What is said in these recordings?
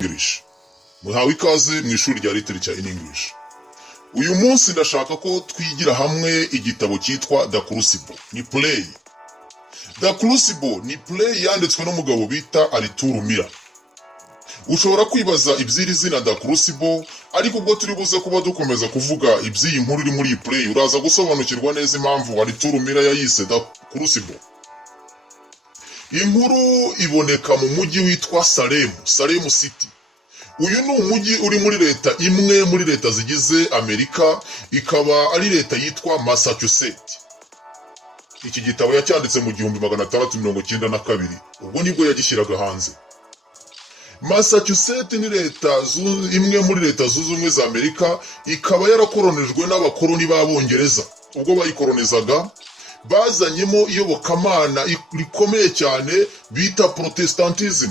English. Muhawe ikaze mu ishuri rya Literature in English. Uyu munsi ndashaka ko twigira hamwe igitabo cyitwa The Crucible. Ni play. The Crucible ni play yanditswe n'umugabo bita Arthur Miller. Ushobora kwibaza iby'iri zina The Crucible, ariko ubwo turi buze kuba dukomeza kuvuga iby'iyi nkuru iri muri iyi play uraza gusobanukirwa neza impamvu Arthur Miller yayise The Crucible. Inkuru iboneka mu mujyi witwa Salem City. Uyu ni umujyi uri muri leta imwe muri leta zigize Amerika, ikaba ari leta yitwa Massachusetts. Iki gitabo yacyanditse mu 1692, ubwo nibwo yagishyiraga hanze. Massachusetts ni leta imwe muri leta zunze ubumwe za Amerika, ikaba yarakoronijwe n'abakoloni b'Abongereza. Ubwo bayikolonizaga bazanyemo iyobokamana rikomeye cyane bita Protestantism.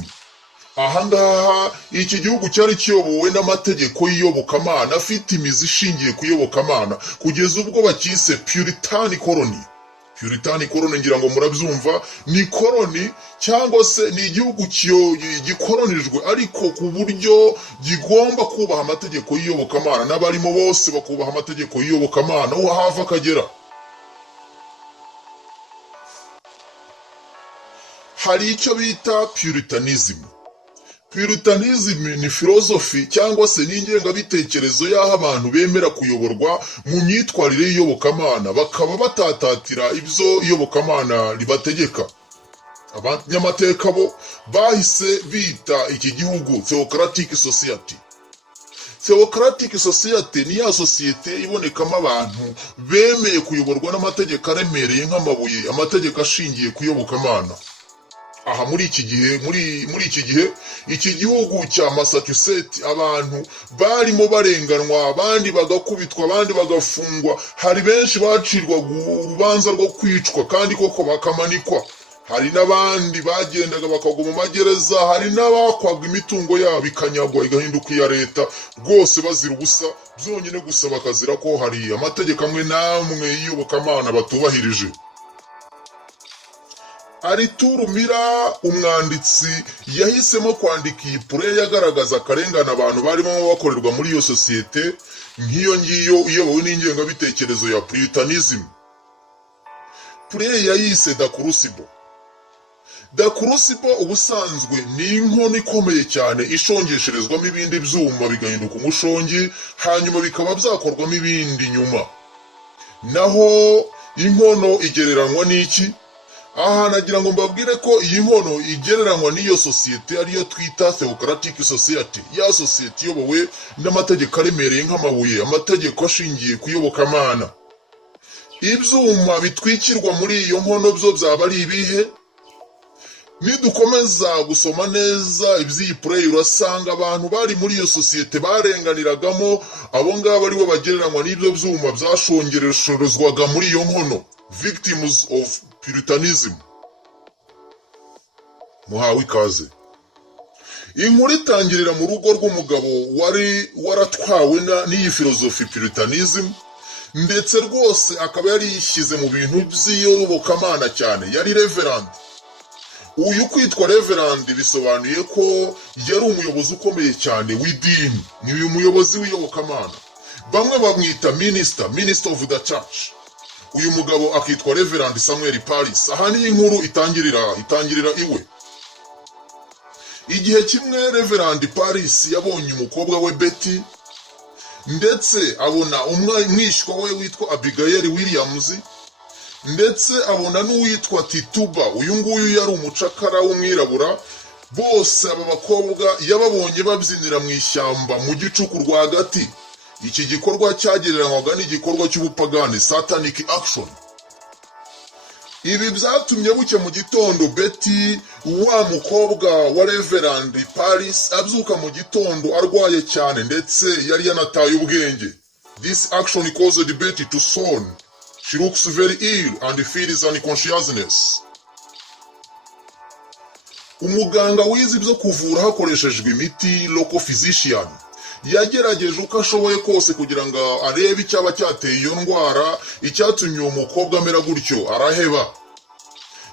Ahangaha iki gihugu cyari kiyobowe n'amategeko y'iyobokamana afite imizi ishingiye ku iyobokamana kugeza ubwo bakise Puritan Colony. Puritan Colony ngira ngo murabyumva, ni koloni cyangwa se ni igihugu gikolonijwe ariko ku buryo gigomba kubaha amategeko y'iyobokamana, n'abarimo bose bakubaha amategeko y'iyobokamana aho hava akagera. Hari icyo bita Puritanism. Puritanism ni philosophy cyangwa se n'ingengabitekerezo y'aho abantu bemera kuyoborwa mu myitwarire y'iyobokamana, bakaba batatatira ibyo iyobokamana ribategeka. Abanyamateka bo bahise bita iki gihugu Theocratic Society. Theocratic Society ni ya sosiyete ibonekamo abantu bemeye kuyoborwa n'amategeko aremereye nk'amabuye, amategeko ashingiye ku iyobokamana. Aha muri iki gihe iki gihugu cya Massachusetts abantu barimo barenganwa, abandi bagakubitwa, abandi bagafungwa. Hari benshi bacirwaga urubanza rwo kwicwa kandi koko bakamanikwa. Hari n'abandi bagendaga bakagwa mu magereza, hari n'abakwaga imitungo yabo ikanyagwa igahinduka iya leta, rwose bazira ubusa, byonyine gusa bakazira ko hari amategeko amwe n'amwe y'iyobokamana batubahirije. Arthur Miller umwanditsi yahisemo kwandika iyi play yagaragaza akarengane abantu barimo bakorerwa muri iyo sosiyete nk'iyo ngiyo iyobowe n'ingengabitekerezo ya Puritanism. Play yayise The Crucible. The Crucible ubusanzwe ni inkono ikomeye cyane ishongesherezwamo ibindi byuma bigahinduka umushongi, hanyuma bikaba byakorwamo ibindi nyuma. Naho inkono igereranywa n'iki? Aha nagira ngo mbabwire ko iyi nkono igereranywa n'iyo sosiyete ariyo twita Theocratic Society, ya sosiyete iyobowe n'amategeko aremereye nk'amabuye, amategeko ashingiye ku iyobokamana. Ibyuma bitwikirwa muri iyo nkono byo byaba ari ibihe? Nidukomeza gusoma neza iby'iyi play urasanga abantu bari muri iyo sosiyete barenganiragamo, abo ngabo aribo bagereranywa n'ibyo byuma byashongereshezwaga muri iyo nkono, victims of Puritanism. Muhawe ikaze. Inkuru itangirira mu rugo rw'umugabo wari waratwawe n'iyi philosophy Puritanism, ndetse rwose akaba yari yishyize mu bintu by'iyobokamana cyane. Yari Reverend. Uyu kwitwa Reverend bisobanuye ko yari umuyobozi ukomeye cyane w'idini, ni uyu muyobozi w'iyobokamana. Bamwe bamwita minister of the church. Uyu mugabo akitwa Reverend Samuel Paris. Aha ni inkuru itangirira iwe. Igihe kimwe Reverend Paris yabonye umukobwa we Betty, ndetse abona umwishywa we witwa Abigail Williams, ndetse abona n'uwitwa Tituba. Uyu nguyu yari umucakara w'umwirabura. Bose aba bakobwa yababonye babyinira mu ishyamba mu gicuku rwagati. Iki gikorwa cyagereranywaga n'igikorwa cy'ubupagani, satanic action. Ibi byatumye buke mu gitondo Betty, wa mukobwa wa Reverend Paris, abyuka mu gitondo arwaye cyane ndetse yari yanataye ubwenge. This action caused Betty to swoon. She looks very ill and feels unconsciousness. Umuganga wize ibyo kuvura hakoreshejwe imiti, local physician, yagerageje uko ashoboye kose kugira ngo arebe icyaba cyateye iyo ndwara, icyatumye uwo mukobwa amera gutyo. Araheba.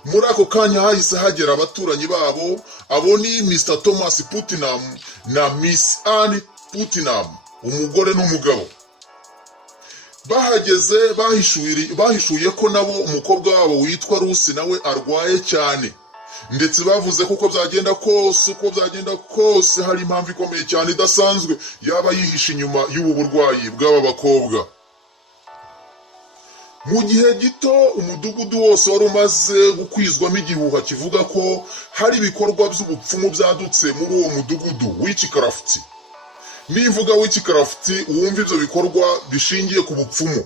muri ako kanya hahise hagera abaturanyi babo, abo ni Mr. Thomas Putnam na Miss Anne Putnam, umugore n'umugabo. Bahageze bahishuye ko nabo umukobwa wabo witwa Rusi nawe arwaye cyane, ndetse bavuze ko uko byagenda kose hari impamvu ikomeye cyane idasanzwe yaba yihishe inyuma y'ubu burwayi bw'aba bakobwa. Mu gihe gito umudugudu wose wari umaze gukwizwamo igihuha kivuga ko hari ibikorwa by'ubupfumu byadutse muri uwo mudugudu w'Witchcraft. Nivuga Witchcraft wumva ibyo bikorwa bishingiye ku bupfumu.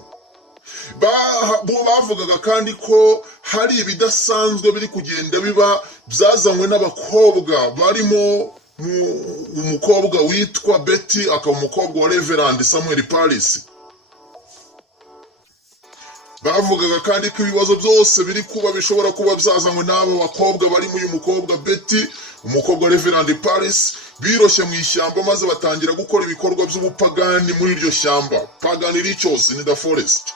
Bavugaga kandi ko hari ibidasanzwe biri kugenda biba byazanywe n'abakobwa barimo umukobwa witwa Betty, akaba umukobwa wa Reverend Samuel Paris. Bavugaga kandi ko ibibazo byose biri kuba bishobora kuba byazanywe n'abo bakobwa barimo uyu mukobwa Betty, umukobwa wa Reverend Paris, biroshye mu ishyamba maze batangira gukora ibikorwa by'ubupagani muri iryo shyamba, pagan rituals in the forest.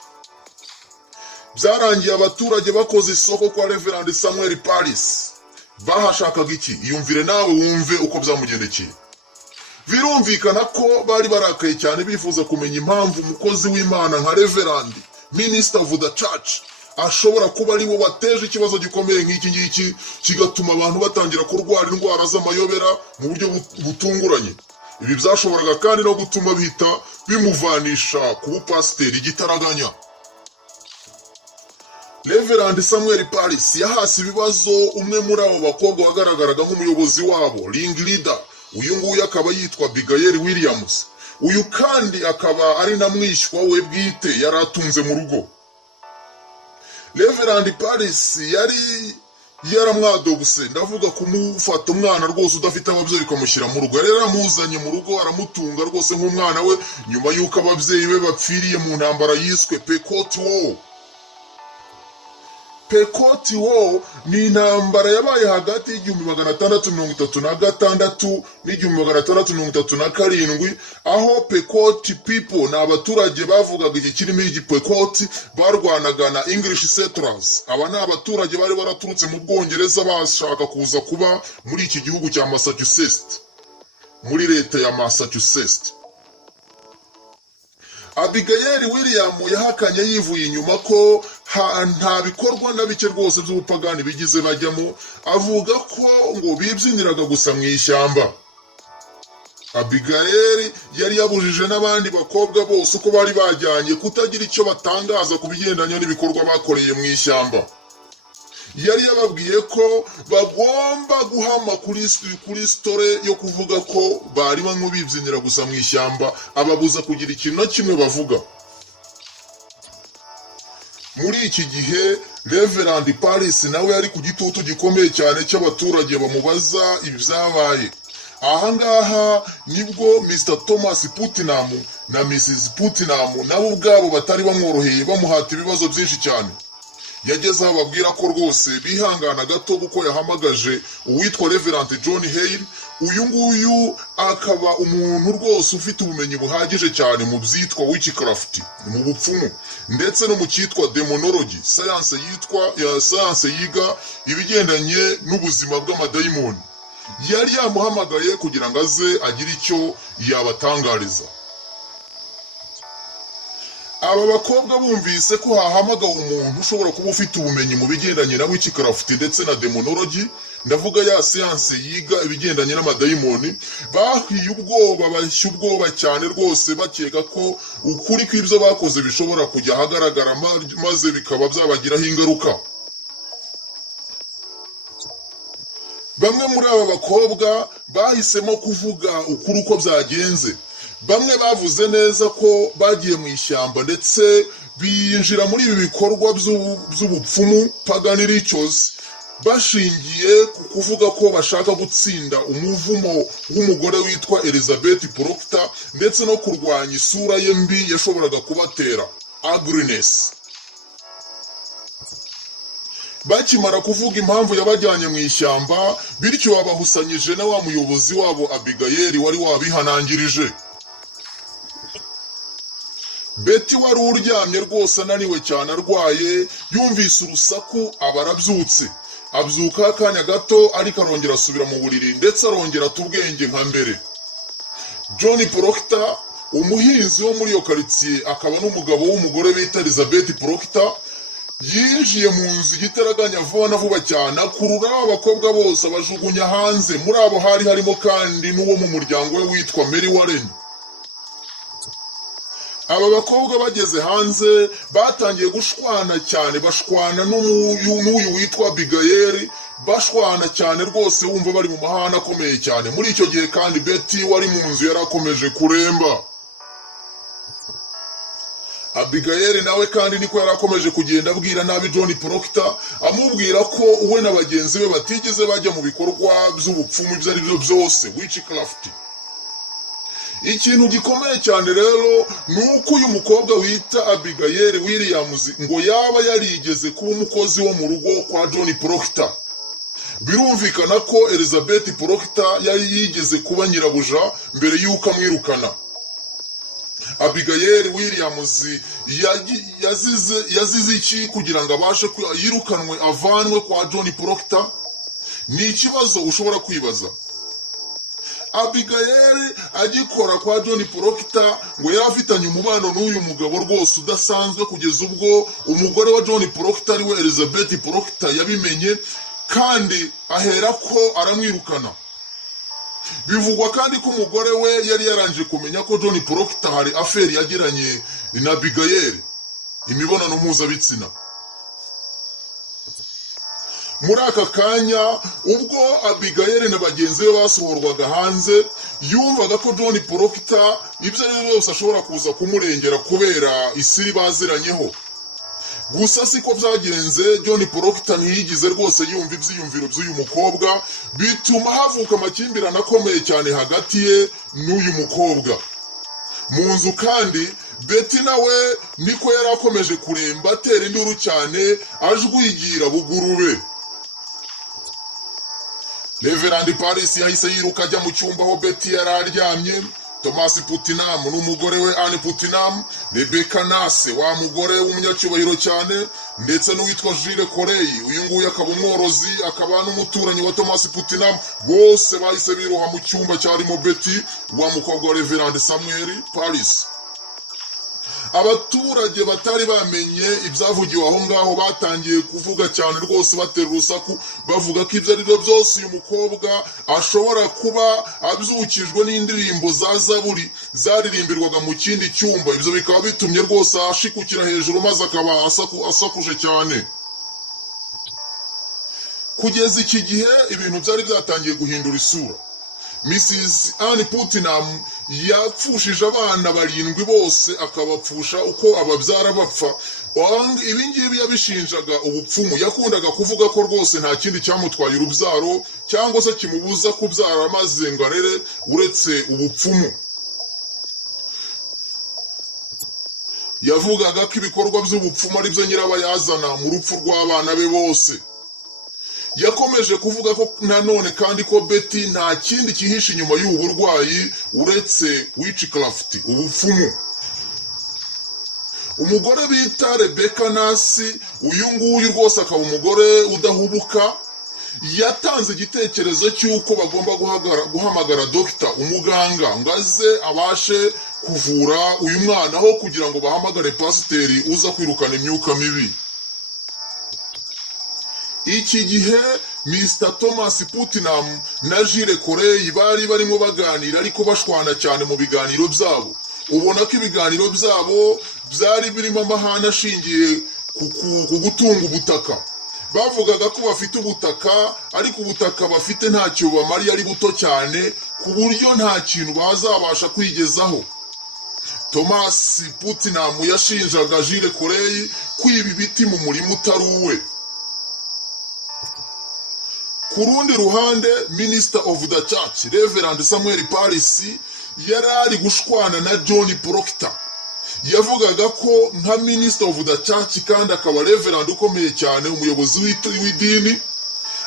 Byarangiye abaturage bakoze isoko kwa Reverend Samuel Paris. Bahashakaga iki? Iyumvire nawe wumve uko byamugendekeye. Birumvikana ko bari barakaye cyane bifuza kumenya impamvu umukozi w'Imana nka Reverend Minister of the Church ashobora kuba ari we wateje ikibazo gikomeye nk'iki ngiki kigatuma abantu batangira kurwara indwara z'amayobera mu buryo butunguranye. Ibi byashoboraga kandi no gutuma bihita bimuvanisha ku bupasiteri igitaraganya. Reverend Samuel Paris yahasi ibibazo umwe muri abo bakobwa wagaragaraga nk'umuyobozi wabo, ring leader. Uyu nguyu akaba yitwa Abigail Williams. Uyu kandi akaba ari na mwishywa we bwite yari atunze mu rugo. Reverend Paris yari yaramwadobuse, ndavuga kumufata umwana rwose udafite ababyeyi bikamushyira mu rugo. Yari yaramuzanye mu rugo aramutunga rwose nk'umwana we nyuma y'uko ababyeyi be bapfiriye mu ntambara yiswe Pecot War. Pecot War ni intambara yabaye hagati y'1636 n'1637, aho Pecot people na abaturage bavugaga igikirimi y'Igipecot barwanaga na English settlers. Aba ni abaturage bari baraturutse mu Bwongereza bashaka kuza kuba muri iki gihugu cya Massachusetts, muri leta ya Massachusetts. Abigail William yahakanye yivuye inyuma ko nta bikorwa na bike rwose by'ubupagani bigize bajyamo, avuga ko ngo bibyiniraga gusa mu ishyamba. Abigail yari yabujije n'abandi bakobwa bose uko bari bajyanye kutagira icyo batangaza ku bigendanye n'ibikorwa bakoreye mu ishyamba. Yari yababwiye ko bagomba guhama kuri story yo kuvuga ko bari bamwe bibyinira gusa mu ishyamba, ababuza kugira ikintu na kimwe bavuga. Muri iki gihe Reverend Paris nawe yari ku gitutu gikomeye cyane cy'abaturage bamubaza ibyabaye. Aha ngaha nibwo Mr. Thomas Putnam na Mrs. Putnam nabo ubwabo batari bamworoheye, bamuhata ibibazo byinshi cyane. Yageze aho babwira ko rwose bihangana gato kuko yahamagaje uwitwa Reverend John Hale. Uyu nguyu akaba umuntu rwose ufite ubumenyi buhagije cyane mu byitwa Witchcraft, mu bupfumu, ndetse no mu cyitwa demonology, science yiga ibigendanye n'ubuzima bw'amadayimoni. Yari yamuhamagaye kugira ngo aze agire icyo yabatangariza. Aba bakobwa bumvise ko hahamagawe umuntu ushobora kuba ufite ubumenyi mu bigendanye na Witchcraft ndetse na demonology, ndavuga ya science yiga ibigendanye n'amadayimoni. Bahiye ubwoba, bashya ubwoba cyane rwose, bakeka ko ukuri kw'ibyo bakoze bishobora kujya ahagaragara maze bikaba byabagiraho ingaruka. Bamwe muri aba bakobwa bahisemo kuvuga ukuri uko byagenze. Bamwe bavuze neza ko bagiye mu ishyamba ndetse binjira muri ibi bikorwa by'ubupfumu, pagan rituals, bashingiye ku kuvuga ko bashaka gutsinda umuvumo w'umugore witwa Elizabeth Proctor ndetse no kurwanya isura ye mbi yashoboraga kubatera, ugliness. Bakimara kuvuga impamvu yabajyanye mu ishyamba, bityo babahusanyije na wa muyobozi wabo Abigail wari wabihanangirije. Betty wari uryamye rwose ananiwe cyane arwaye, yumvise urusaku aba arabyutse. abyuka akanya gato ariko arongera asubira mu buriri ndetse arongera ata ubwenge nka mbere. John Proctor, umuhinzi wo muri iyo karitsiye akaba n'umugabo w'umugore bita Elizabeth Proctor, yinjiye mu nzu igitaraganya vuba na vuba cyane, akurura abakobwa bose abajugunya hanze. Muri abo hari harimo kandi n'uwo mu muryango we witwa Mary Warren. Aba bakobwa bageze hanze batangiye gushwana cyane, bashwana n'uyu witwa Abigail, bashwana cyane rwose wumva bari mu mahane akomeye cyane. Muri icyo gihe kandi Betty wari mu nzu yarakomeje kuremba. Abigail nawe kandi niko yarakomeje kugenda abwira nabi John Proctor, amubwira ko we na bagenzi be batigeze bajya mu bikorwa by'ubupfumu ibyo ari byo byose, witchcraft. Ikintu gikomeye cyane rero ni uko uyu mukobwa wita Abigail Williams ngo yaba yarigeze kuba umukozi wo mu rugo kwa John Proctor. Birumvikana ko Elizabeth Proctor yari yigeze kuba nyirabuja mbere y'uko amwirukana. Abigail Williams yazize iki kugira ngo abashe yirukanwe avanwe kwa John Proctor? Ni ikibazo ushobora kwibaza. Abigail agikora kwa John Proctor ngo yari afitanye umubano n'uyu mugabo rwose udasanzwe, kugeza ubwo umugore wa John Proctor ari we Elizabeth Proctor yabimenye kandi ahera ko aramwirukana. Bivugwa kandi ko umugore we yari yaranje kumenya ko John Proctor hari affaire yagiranye na Abigail, imibonano mpuzabitsina. Muri aka kanya ubwo Abigail na bagenzi be basohorwaga hanze, yumvaga ko John Proctor ibyo ari byo byose ashobora kuza kumurengera kubera isiri baziranyeho. Gusa siko byagenze. John Proctor ntiyigize rwose yumva ibyiyumviro by'uyu mukobwa, bituma havuka amakimbirane akomeye cyane hagati ye n'uyu mukobwa. Mu nzu kandi Betty nawe niko yari akomeje kuremba, atera induru cyane, ajwigira bugurube. Reverend Paris yahise yiruka ajya mu cyumba aho Betty yari aryamye. Thomas Putnam n'umugore we Anne Putnam, Rebecca Nase wa mugore w'umunyacyubahiro cyane, ndetse n'uwitwa Jules Corey, uyu nguyu akaba umworozi akaba n'umuturanyi wa Thomas Putnam, bose bahise biroha mu cyumba cyarimo Betty wa mukobwa wa Reverend Samuel Paris. Abaturage batari bamenye ibyavugiwe aho ngaho batangiye kuvuga cyane rwose, batera urusaku bavuga ko ibyo ari byo byose uyu mukobwa ashobora kuba abyukijwe n'indirimbo za Zaburi zaririmbirwaga mu kindi cyumba. Ibyo bikaba bitumye rwose ashikukira hejuru maze akaba asakuje cyane. Kugeza iki gihe ibintu byari byatangiye guhindura isura. Mrs. Anne Putnam yapfushije abana 7 bose, akabapfusha uko ababyara bapfa. Ibi ngibi yabishinjaga ubupfumu. Yakundaga kuvuga ko rwose nta kindi cyamutwaye urubyaro cyangwa se kimubuza kubyara maze ngo arere uretse ubupfumu. Yavugaga ko ibikorwa by'ubupfumu ari byo nyirabayazana mu rupfu rw'abana be bose. Yakomeje kuvuga ko nanone kandi ko Betty nta kindi kihishe inyuma y'ubu burwayi uretse witchcraft, ubupfumu. Umugore bita Rebecca Nasi, uyu nguyu rwose akaba umugore udahubuka, yatanze igitekerezo cy'uko bagomba guhamagara Dr. umuganga ngo aze abashe kuvura uyu mwana, aho kugira ngo bahamagare pasiteri uza kwirukana imyuka mibi. Iki gihe Mr. Thomas Putnam na Jules Corey bari barimo baganira ariko bashwana cyane mu biganiro byabo. Ubona ko ibiganiro byabo byari birimo amahane ashingiye ku gutunga ubutaka. Bavugaga ko bafite ubutaka ariko ubutaka bafite ntacyo bamariye, ari buto cyane ku buryo nta kintu bazabasha kwigezaho. Thomas Putnam yashinjaga Jules Corey kwiba ibiti mu murima utari uwe. Ku rundi ruhande, Minister of the Church Reverend Samuel Paris yari ari gushwana na John Proctor. Yavugaga ko nka Minister of the Church kandi akaba Reverend ukomeye cyane, umuyobozi w'idini,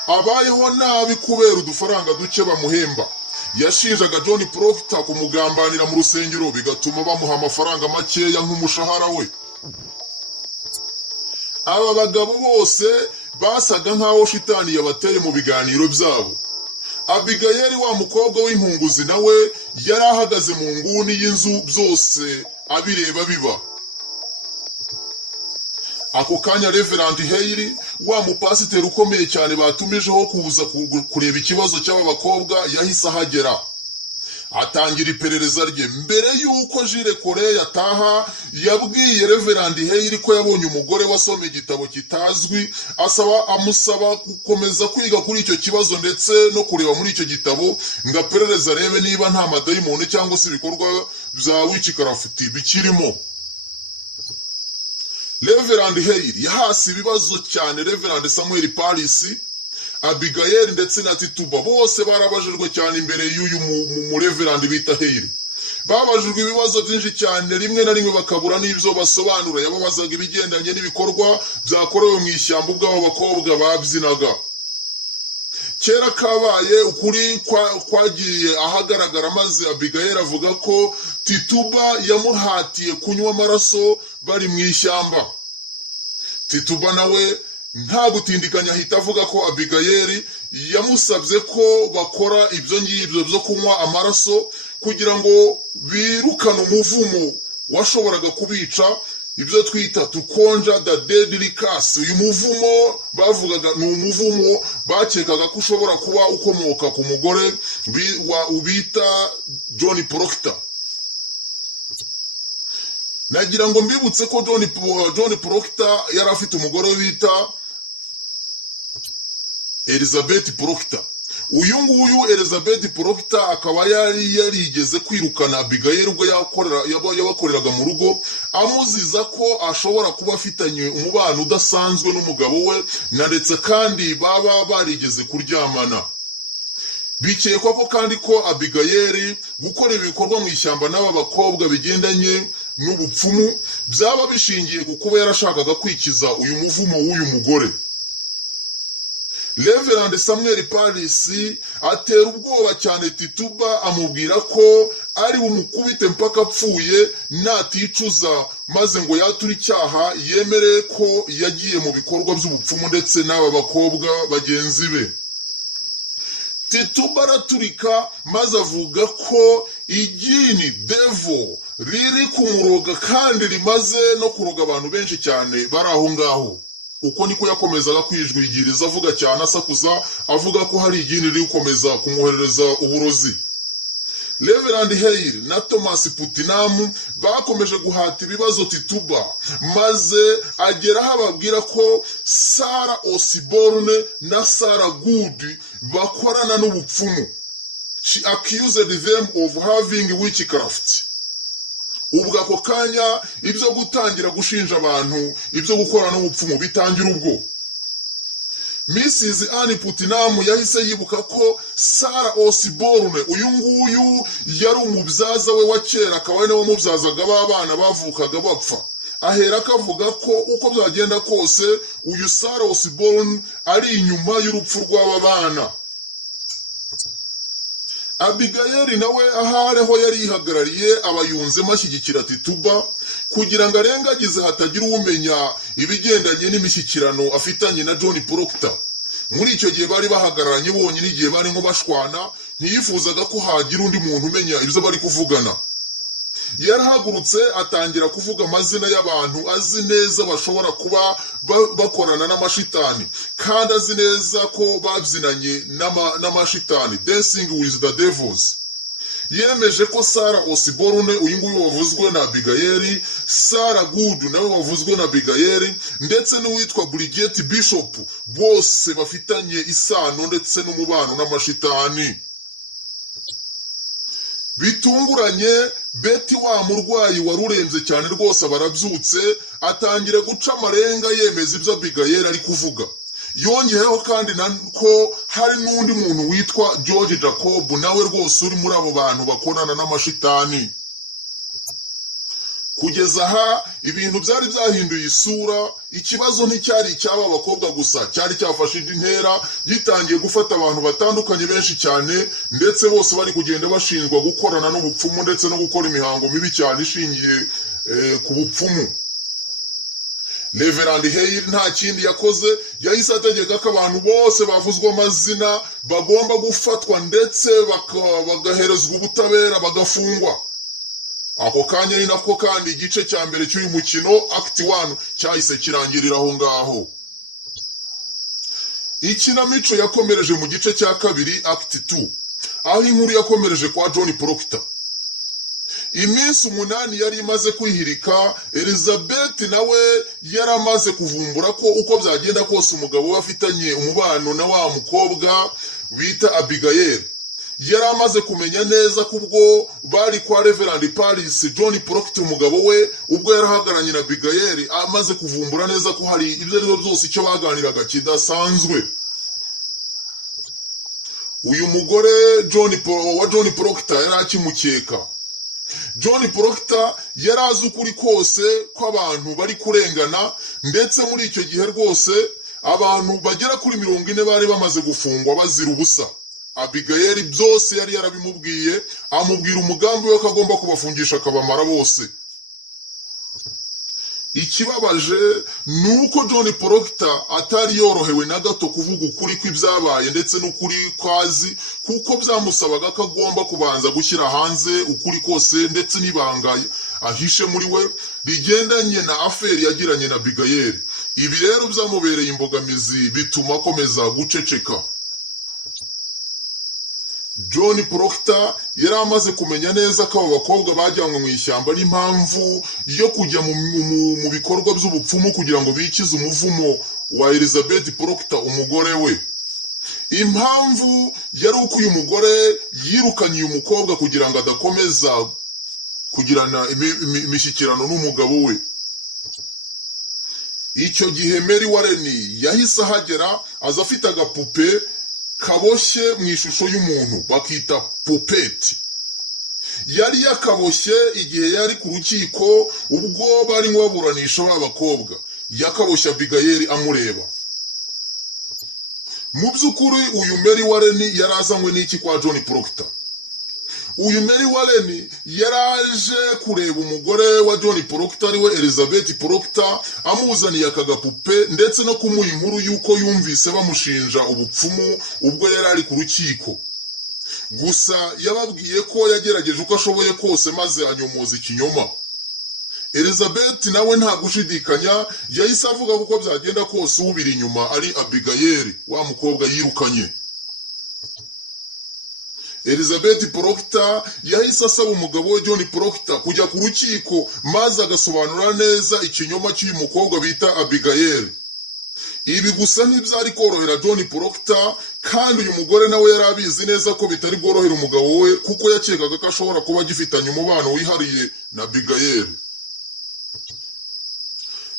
abayeho nabi kubera udufaranga duke bamuhemba. Yashinjaga John Proctor kumugambanira mu rusengero bigatuma bamuha amafaranga makeya nk'umushahara we. Aba bagabo bose basaga nk'aho shitani yabateye mu biganiro byabo. Abigayeli wa mukobwa w'inkunguzi nawe yari ahagaze mu nguni y'inzu byose abireba biba. Ako kanya Reverend Hayiri wa mupasiteri ukomeye cyane batumijeho kuza kureba ikibazo cy'aba bakobwa yahise ahagera. Atangira iperereza rye. Mbere y'uko Jire Kore yataha yabwiye Reverend Hayiri ko yabonye umugore wasomye igitabo kitazwi, amusaba gukomeza kwiga kuri icyo kibazo ndetse no kureba muri icyo gitabo ngo aperereza arebe niba nta madayimoni cyangwa se ibikorwa bya witchcraft bikirimo. Reverend Hayiri yahasi ibibazo cyane Reverend Samuel Paris, Abigail ndetse na Tituba, bose barabajijwe cyane imbere y'uyu mu Reverend bita Hayiri. Babajijwe ibibazo byinshi cyane, rimwe na rimwe bakabura n'ibyo basobanura. Yababazaga ibigendanye n'ibikorwa byakorewe mu ishyamba ubw'abo bakobwa babyinaga. Kera kabaye ukuri kwagiye ahagaragara, maze Abigail avuga ko Tituba yamuhatiye kunywa amaraso bari mu ishyamba. Tituba nawe nta gutindikanya ahita avuga ko Abigail yamusabye ko bakora ibyo ngibyo byo kunywa amaraso kugira ngo birukane umuvumo washoboraga kubica, ibyo twita tukonja the deadly curse. Uyu muvumo bavugaga ni umuvumo bakekaga ko ushobora kuba ukomoka ku mugore ubita John Proctor. Nagira ngo mbibutse ko John Proctor yari afite umugore bita Elizabeth Proctor. Uyu nguyu Elizabeth Proctor akaba yarigeze kwirukana Abigail ubwo yabakoreraga mu rugo, amuziza ko ashobora kuba afitanye umubano udasanzwe n'umugabo we, ndetse kandi baba barigeze kuryamana. Bikekwa ko kandi ko Abigail gukora ibikorwa mu ishyamba n'aba bakobwa bigendanye n'ubupfumu byaba bishingiye ku kuba yarashakaga kwikiza uyu muvumo w'uyu mugore. Reverend Samuel Paris atera ubwoba cyane Tituba, amubwira ko ari umukubite mpaka apfuye naticuza, maze ngo yatura icyaha yemere ko yagiye mu bikorwa by'ubupfumu ndetse n'aba bakobwa bagenzi be. Tituba araturika maze avuga ko igini devil riri kumuroga kandi rimaze no kuroga abantu benshi cyane bari aho ngaho. Uko niko yakomezaga kwijwigiriza avuga cyane asakuza, avuga ko hari igini riri gukomeza kumwoherereza uburozi. Reverend Hayiri na Thomas Putnam bakomeje guhata ibibazo Tituba, maze ageraho ababwira ko Sarah Osborne na Sarah Good bakorana n'ubupfumu. She accused them of having witchcraft. Ubwo ako kanya ibyo gutangira gushinja abantu ibyo gukora n'ubupfumu bitangira ubwo. Mrs. Anne Putnam yahise yibuka ko Sarah Osborne uyu nguyu yari umubyaza we wa kera, akaba ari nawe mubyazaga b'abana bavukaga bapfa. Ahera akavuga ko uko byagenda kose uyu Sarah Osborne ari inyuma y'urupfu rw'aba bana. Abigail nawe ahareho yari yihagarariye abayunzemo ashyigikira Tituba kugira ngo arengagize hatagira umenya ibigendanye n'imishyikirano afitanye na John Proctor. Muri icyo gihe bari bahagararanye bonyine, igihe bari nko bashwana, ntiyifuzaga ko hagira undi muntu umenya ibyo bari kuvugana. Yarahagurutse atangira kuvuga amazina y'abantu azi neza bashobora kuba bakorana n'amashitani, kandi azi neza ko babyinanye n'amashitani, dancing with the devils. Yemeje ko Sarah Osborne uyu nguyu wavuzwe na Abigail, Sarah Good nawe wavuzwe na Abigail, ndetse n'uwitwa Bridget Bishop bose bafitanye isano ndetse n'umubano n'amashitani. Bitunguranye Betty wa murwayi warurembye cyane rwose barabyutse, atangira guca amarenga yemeza ibyo Abigail ari kuvuga. Yongeyeho kandi ko hari n'undi muntu witwa George Jacob nawe rwose uri muri abo bantu bakorana n'amashitani. Kugeza aha ibintu byari byahinduye isura. Ikibazo nticyari icy'aba bakobwa gusa, cyari cyafashe indi ntera, gitangiye gufata abantu batandukanye benshi cyane, ndetse bose bari kugenda bashinjwa gukorana n'ubupfumu ndetse no gukora imihango mibi cyane ishingiye ku bupfumu. Reverend Hale nta kindi yakoze, yahise ategeka ko abantu bose bavuzwe amazina bagomba gufatwa ndetse bagaherezwa ubutabera bagafungwa. Ako kanya ni nako kandi igice cya mbere cy'uyu mukino Act 1 cyahise kirangirira aho ngaho. Ikinamico yakomereje mu gice cya kabiri Act 2, aho inkuru yakomereje kwa John Proctor. Iminsi 8 yari imaze kwihirika, Elizabeth nawe yaramaze kuvumbura ko uko byagenda kose umugabo we afitanye umubano na wa mukobwa bita Abigail. Yari amaze kumenya neza kubwo bari kwa Reverend Paris, John Proctor umugabo we ubwo yarahagaranye na Abigail amaze kuvumbura neza ko hari ibyo rero byose icyo baganiraga kidasanzwe. Uyu mugore John Proctor yari akimukeka. John Proctor yari azi ukuri kose ko abantu bari kurengana, ndetse muri icyo gihe rwose abantu bagera kuri 40 bari bamaze gufungwa bazira ubusa. Abigail byose yari yarabimubwiye, amubwira umugambi we ko agomba kubafungisha akabamara bose. Ikibabaje nuko John Proctor atari yorohewe na gato kuvuga ukuri kw'ibyabaye ndetse n'ukuri kwazi, kuko byamusabaga ko agomba kubanza gushyira hanze ukuri kose ndetse n'ibanga ahishe muri we rigendanye na aferi yagiranye na Abigail. Ibi rero byamubereye imbogamizi bituma akomeza guceceka. John Proctor yari amaze kumenya neza ko abo bakobwa bajyanywe mu ishyamba n'impamvu yo kujya mu bikorwa by'ubupfumu kugira ngo bikize umuvumo wa Elizabeth Proctor umugore we. Impamvu yari uko uyu mugore yirukanye uyu mukobwa kugira ngo adakomeza kugirana imishyikirano n'umugabo we. Icyo gihe Mary Warren yahise ahagera, aza afite agapupe kaboshye mu ishusho y'umuntu bakita pupeti. Yari yakaboshye igihe yari ku rukiko ubwo bari baburanisha b'abakobwa. Yakaboshye Abigail amureba. Mu by'ukuri uyu Mary Warren yarazanywe n'iki kwa John Proctor? Uyu Mary Warren yaraje kureba umugore wa John Proctor ariwe Elizabeth Proctor, amuzaniye akagapupe ndetse no kumuha inkuru yuko yumvise bamushinja ubupfumu ubwo yari ari ku rukiko. Gusa yababwiye ko yagerageje uko ashoboye kose maze anyomoza ikinyoma. Elizabeth nawe nta gushidikanya yahise avuga kuko byagenda kose ubiri inyuma ari Abigail wa mukobwa yirukanye. Elizabeth Proctor yahise asaba umugabo we John Proctor kujya ku rukiko maze agasobanura neza ikinyoma cy'uyu mukobwa bita Abigail. Ibi gusa ntibyari korohera John Proctor, kandi uyu mugore nawe yari abizi neza ko bitari bworohera umugabo we kuko yakekaga ko ashobora kuba agifitanye umubano wihariye na Abigail.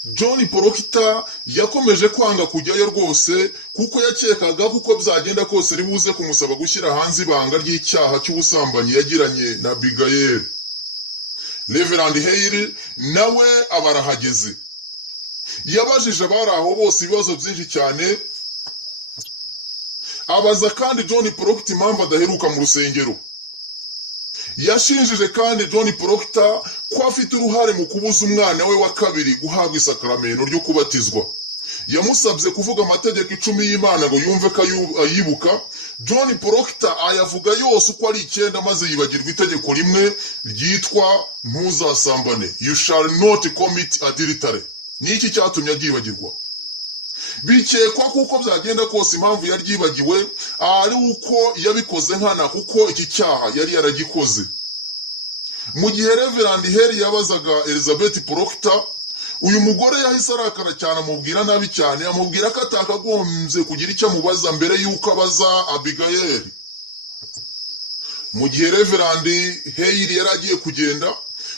John Proctor yakomeje kwanga kujyayo rwose kuko yakekaga kuko byagenda kose ribuze kumusaba gushyira hanze ibanga ry'icyaha cy'ubusambanyi yagiranye na Abigail. Reverend Hale nawe abarahageze. Yabajije abari aho bose ibibazo byinshi cyane, abaza kandi John Proctor impamvu adaheruka mu rusengero. Yashinjije kandi John Proctor ko afite uruhare mu kubuza umwana we wa kabiri guhabwa isakramento ryo kubatizwa. Yamusabye kuvuga amategeko 10 y'Imana ngo yumve ko ayibuka. John Proctor ayavuga yose uko ari 9 maze yibagirwa itegeko rimwe ryitwa ntuzasambane, you shall not commit adultery. Niki cyatumye aryibagirwa? Bikekwa kuko byagenda kose impamvu yaryibagiwe ari uko yabikoze nkana kuko iki cyaha yari yaragikoze. Mu gihe Reverend Hale yabazaga Elizabeth Proctor, uyu mugore yahise arakara cyane amubwira nabi cyane, amubwira ko atakagombye kugira icyo amubaza mbere yuko abaza Abigail. Mu gihe Reverend Hale yari agiye kugenda,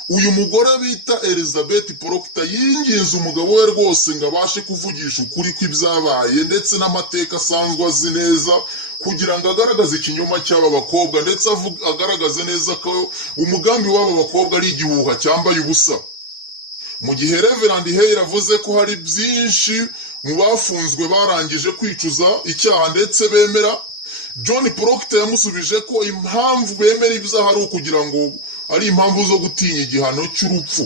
uyu mugore bita Elizabeth Proctor yinginze umugabo we rwose ngo abashe kuvugisha ukuri kw'ibyabaye ndetse n'amateka asanzwe azi neza kugira ngo agaragaze ikinyoma cy'aba bakobwa ndetse agaragaze neza ko umugambi w'aba bakobwa ari igihuha cyambaye ubusa. Mu gihe Reverend Hale avuze ko hari byinshi mu bafunzwe barangije kwicuza icyaha ndetse bemera, John Proctor yamusubije ko impamvu bemera ibyaha ari ukugira ngo ari impamvu zo gutinya igihano cy'urupfu.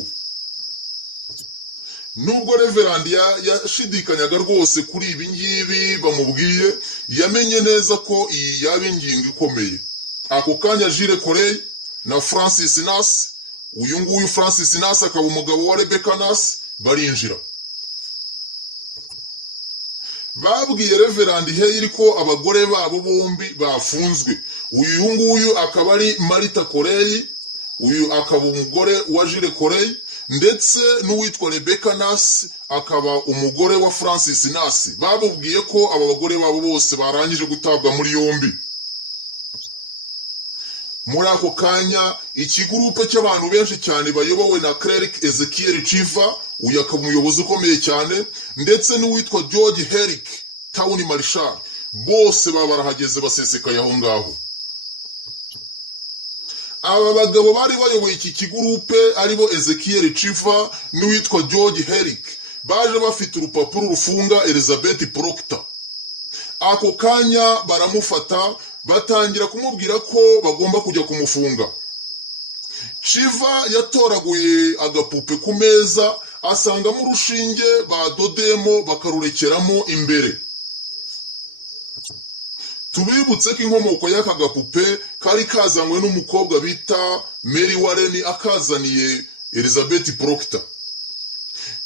nubwo Reverend yashidikanyaga rwose kuri ibi ngibi bamubwiye, yamenye neza ko iyi yaba ingingo ikomeye. Ako kanya Jules Corey na Francis Nas, uyu nguyu Francis Nas akaba umugabo wa Rebecca Nas, barinjira. Babwiye Reverend Hale ko abagore babo bombi bafunzwe. Uyu nguyu akaba ari Martha Corey, uyu akaba umugore wa Jules Corey, ndetse n'uwitwa Rebecca Nas akaba umugore wa Francis Nas. Babubwiye ko aba bagore babo bose barangije gutabwa muri yombi. Muri ako kanya ikigurupe cy'abantu benshi cyane bayobowe na Cleric Ezekiel Chiva, uyu akaba umuyobozi ukomeye cyane, ndetse n'uwitwa George Herrick Town Marshal, bose barahageze basesekaye aho ngaho. Aba bagabo bari bayoboye iki kigurupe aribo Ezekiel Chiva n'uwitwa George Herrick, baje bafite urupapuro rufunga Elizabeth Proctor. Ako kanya baramufata, batangira kumubwira ko bagomba kujya kumufunga. Chiva yatoraguye agapupe ku meza, asangamo urushinge badodemo bakarurekeramo imbere. Tubibutse ko inkomoko y'aka gapupe kari kazanywe n'umukobwa bita Mary Warren akazaniye Elizabeth Proctor.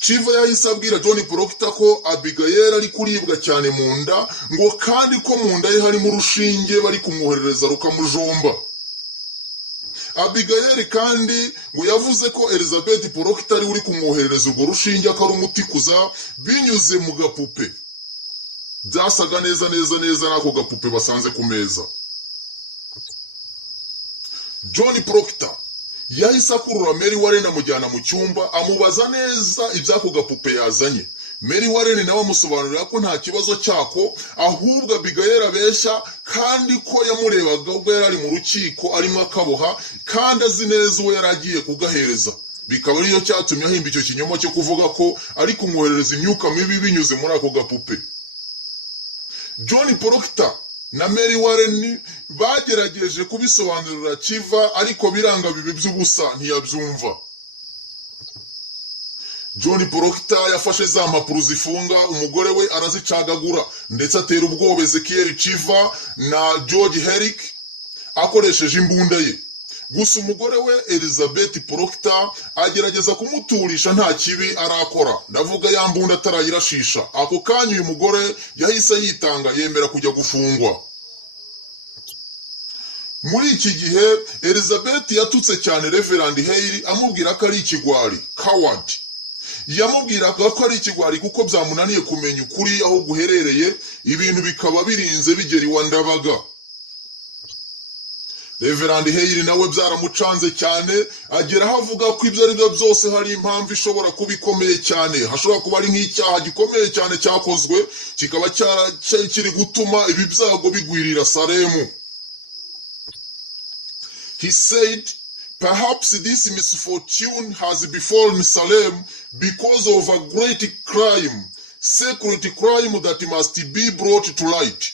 Chiva yahise abwira John Proctor ko Abigail ari kuribwa cyane mu nda, ngo kandi ko mu nda ye harimo urushinge bari kumwoherereza rukamujomba. Abigail kandi ngo yavuze ko Elizabeth Proctor ari uri kumwoherereza urwo rushinge akarumutikuza binyuze mu gapupe. Byasaga neza n'ako gapupe basanze ku meza. John Proctor yahise akurura Mary Warren amujyana mu cyumba, amubaza neza iby'ako gapupe yazanye. Mary Warren nawe amusobanurira ko nta kibazo cyako, ahubwo Abigail abeshya, kandi ko yamurebaga ubwo yari ari mu rukiko arimo akaboha, kandi azi neza uwo yari agiye kugahereza. Bikaba ariyo cyatumye ahimba icyo kinyoma cyo kuvuga ko ari kumwoherereza imyuka mibi binyuze muri ako gapupe. John Proctor na Mary Warren bagerageje kubisobanurira Chiva, ariko biranga bibi by'ubusa, ntiyabyumva. John Proctor yafashe za mpapuro zifunga umugore we arazicagagura, ndetse atera ubwoba Ezekiel Chiva na George Herrick akoresheje imbunda ye. Gusa umugore we Elizabeth Proctor agerageza kumuturisha nta kibi arakora, ndavuga ya mbunda atarayirashisha. Ako kanya uyu mugore yahise yitanga, yemera kujya gufungwa. Muri iki gihe Elizabeth yatutse cyane Reverend Hale amubwira ko ari ikigwari, coward. Yamubwiraga ko ari ikigwari kuko byamunaniye kumenya ukuri aho guherereye, ibintu bikaba birinze bigera iwa Ndabaga. Reverend Hale nawe byaramucanze cyane, agera aho avuga ko ibyo ari byo byose hari impamvu ishobora kuba ikomeye cyane, hashobora kuba ari nk'icyaha gikomeye cyane cyakozwe, kikaba kiri gutuma ibi byago bigwirira Salemu. He said, perhaps this misfortune has befallen Salem because of a great crime, secret crime that must be brought to light.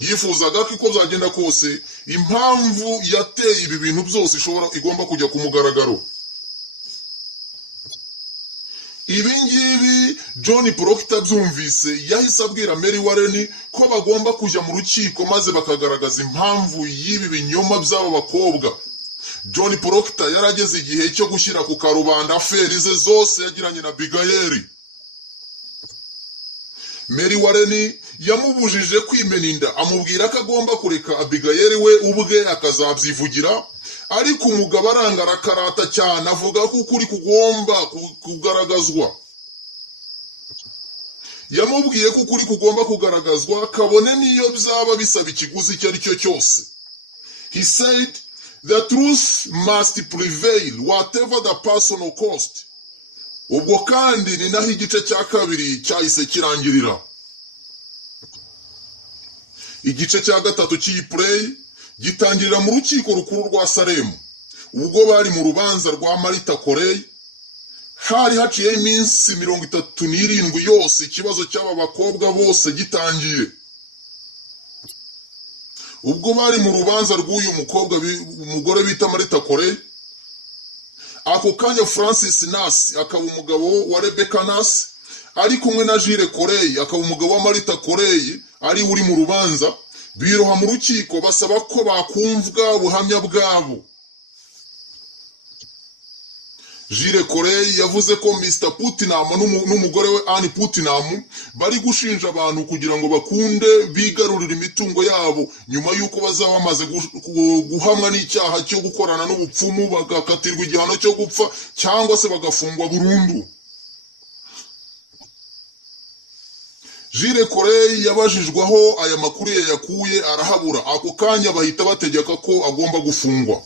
Yifuzaga ko byagenda kose impamvu yateye ibi bintu byose igomba kujya ku mugaragaro. Ibi ngibi John Proctor byumvise, yahise abwira Mary Warren ko bagomba kujya mu rukiko maze bakagaragaza impamvu y'ibi binyoma by'aba bakobwa. John Proctor yarageze igihe cyo gushyira ku karubanda aferi ze zose yagiranye na Abigail. Mary Warren yamubujije kwimena inda, amubwira ko agomba kureka Abigail we ubwe akazabyivugira, ariko umugabo aranga arakarata cyane, avuga ko ukuri kugomba kugaragazwa. Yamubwiye ko ukuri kugomba kugaragazwa, kabone niyo byaba bisaba ikiguzi icyo ari cyo cyose. He said, the truth must prevail whatever the personal cost. Ubwo kandi ni naho igice cya kabiri cyahise kirangirira. Igice cya gatatu cy'iyi play gitangirira mu rukiko rukuru rwa Salemu, ubwo bari mu rubanza rwa Martha Corey. Hari haciye iminsi 37 yose ikibazo cy'aba bakobwa bose gitangiye. Ubwo bari mu rubanza rw'uyu umugore bita Martha Corey, ako kanya Francis Nasi akaba umugabo wa Rebecca Nasi ari kumwe na Jules Corey akaba umugabo wa Marita Corey ari uri mu rubanza biroha mu rukiko basaba ko bakumvwa ubuhamya bwabo. Jules Corey yavuze ko Mr Putnam n'umugore we Anne Putnam bari gushinja abantu kugira ngo bakunde bigarurira imitungo yabo nyuma yuko bazaba bamaze guhamwa n'icyaha cyo gukorana n'ubupfumu bagakatirwa igihano cyo gupfa cyangwa se bagafungwa burundu. Jules Corey yabajijwaho aya makuru yakuye arahabura, ako kanya bahita bategeka ko agomba gufungwa.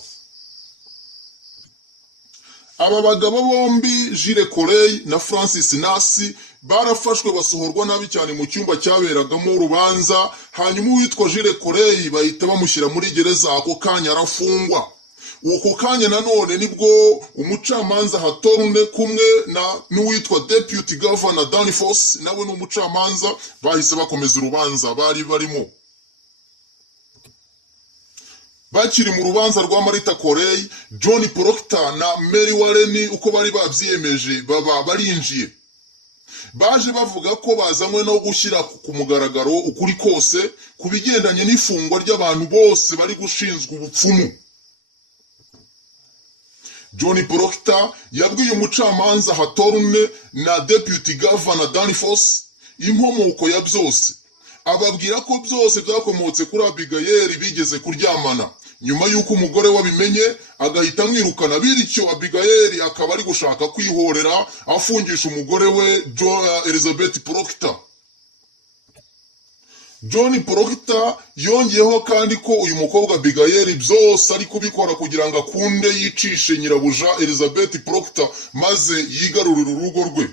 Aba bagabo bombi Jules Corey na Francis Nasi barafashwe basohorwa nabi cyane mu cyumba cyaberagamo urubanza, hanyuma uwitwa Jules Corey bahita bamushyira muri gereza, ako kanya arafungwa. Uko kanya nanone nibwo umucamanza Hatorune kumwe n'uwitwa Deputy Governor Danforth nawe n'umucamanza bahise bakomeza urubanza bari barimo. Bakiri mu rubanza rwa Marita Corey, John Proctor na Mary Warren uko bari babyiyemeje barinjiye. Baje bavuga ko bazanywe no gushyira ku mugaragaro ukuri kose kubigendanye n'ifungwa ry'abantu bose bari gushinzwa ubupfumu. John Proctor yabwiye umucamanza Hatorune na Deputy Governor Danforth inkomoko ya byose, ababwira ko byose byakomotse kuri Abigail bigeze kuryamana. Nyuma yuko umugore wabimenye agahita amwirukana, bityo Abigail akaba ari gushaka kwihorera afungisha umugore we Elizabeth Proctor. John Proctor yongeyeho kandi ko uyu mukobwa Abigail byose ari kubikora kugira ngo akunde yicishe nyirabuja Elizabeth Proctor maze yigarurire urugo rwe.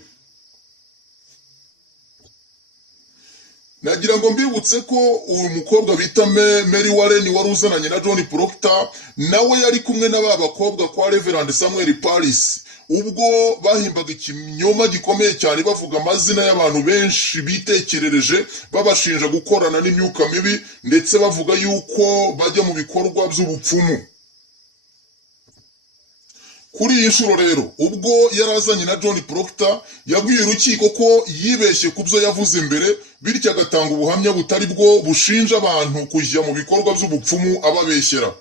Nagira ngo mbibutse ko uyu mukobwa bita Mary Warren wari uzananye na John Proctor nawe yari kumwe n'aba bakobwa kwa Reverend Samuel Paris, ubwo bahimbaga ikinyoma gikomeye cyane bavuga amazina y'abantu benshi bitekerereje babashinja gukorana n'imyuka mibi ndetse bavuga yuko bajya mu bikorwa by'ubupfumu. Kuri iyi nshuro rero ubwo yarazanye na John Proctor yabwiye urukiko ko yibeshye ku byo yavuze mbere, bityo agatanga ubuhamya butari bwo bushinja abantu kujya mu bikorwa by'ubupfumu ababeshyera.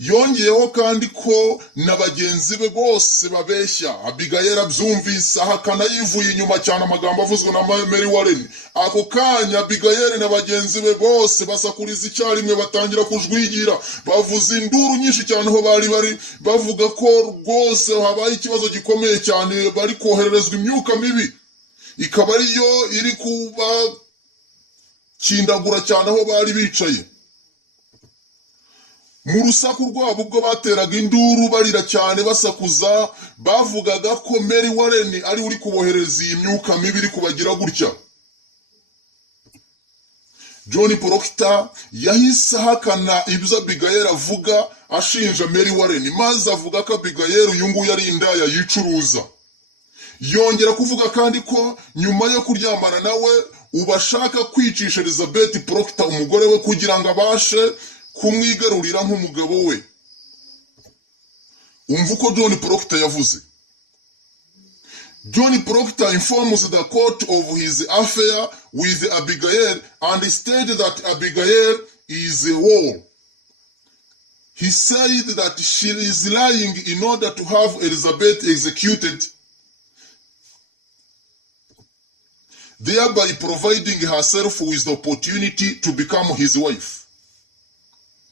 Yongeyeho kandi ko na bagenzi be bose babeshya. Abigail abyumvise ahakana yivuye inyuma cyane amagambo avuzwe na Mary Warren. Ako kanya Abigail na bagenzi be bose basakuriza icyarimwe batangira kujwigira, bavuza induru nyinshi cyane aho bari bavuga ko rwose habaye ikibazo gikomeye cyane, bari kohererezwa imyuka mibi ikaba ariyo iri kubakindagura cyane aho bari bicaye. Mu rusaku rwabo ubwo bateraga induru barira cyane basakuza, bavugaga ko Mary Warren ari uri kubohereza iyi myuka mibi iri kubagira gutya. John Proctor yahise ahakana ibyo Abigail avuga ashinja Mary Warren, maze avuga ko Abigail uyu nguyu ari indaya yicuruza. Yongera kuvuga kandi ko nyuma yo kuryamana nawe ubashaka kwicisha Elizabeth Proctor umugore we kugira ngo abashe kumwigarurira nk'umugabo we. Umva uko John Proctor yavuze. John Proctor informs the court of his affair with Abigail and stated that Abigail is a whore. He said that she is lying in order to have Elizabeth executed, thereby providing herself with the opportunity to become his wife.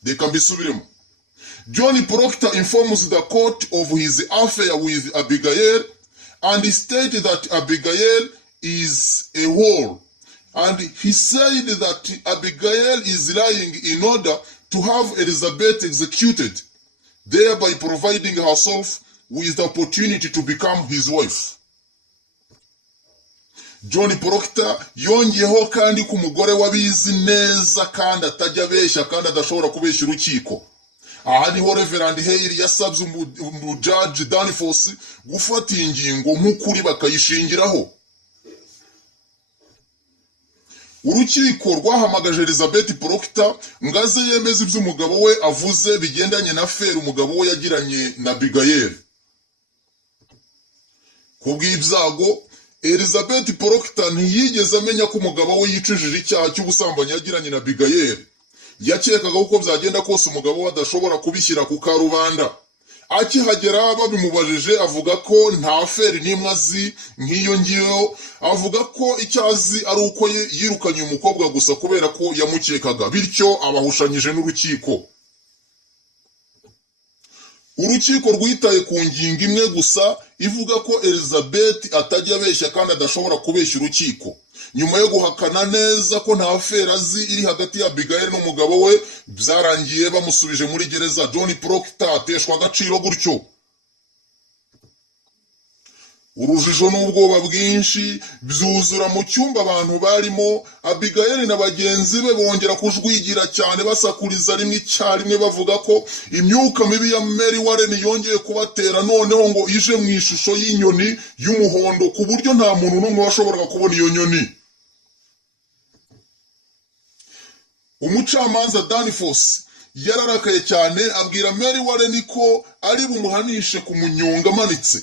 Reka mbisubiremo. John Proctor informs the court of his affair with Abigail and stated that Abigail is a whore, and he said that Abigail is lying in order to have Elizabeth executed, thereby providing herself with the opportunity to become his wife. John Proctor yongeyeho kandi ku mugore wabizi neza kandi atajya abeshya kandi adashobora kubeshya urukiko. Aha niho Reverend Hale yasabye Judge Danforth gufata ingingo nk'ukuri bakayishingiraho. urukiko rwahamagaje Elizabeth Proctor ngo aze yemeze ibyo umugabo we avuze bigendanye na feri umugabo we yagiranye na Abigail. Kubw'ibyago Elizabeth Proctor ntiyigeze amenya ko umugabo we yicujije icyaha cy'ubusambanyi yagiranye na Abigail. Yakekaga uko byagenda kose umugabo we adashobora kubishyira ku karubanda. Akihagera babimubajije avuga ko nta feri n'imwe azi nk'iyo ngiyo, avuga ko icyo azi ari uko yirukanye umukobwa gusa kubera ko yamukekaga, bityo abahushanyije n'urukiko. Urukiko rwitaye ku ngingo imwe gusa ivuga ko Elizabeth atajya abeshya kandi adashobora kubeshya urukiko. Nyuma yo guhakana neza ko nta feri azi iri hagati ya Abigail n'umugabo we, byarangiye bamusubije muri gereza. John Proctor ateshwa agaciro gutyo. Urujijo n'ubwoba bwinshi byuzura mu cyumba abantu barimo. Abigail na bagenzi be bongera kujwigira cyane basakuriza rimwe icyarimwe bavuga ko imyuka mibi ya Mary Warren yongeye kubatera, noneho ngo ije mu ishusho y'inyoni y'umuhondo ku buryo nta muntu n'umwe washoboraga kubona iyo nyoni. Umucamanza Danforth yararakaye cyane abwira Mary Warren ko ari bumuhanishe kumunyonga amanitse.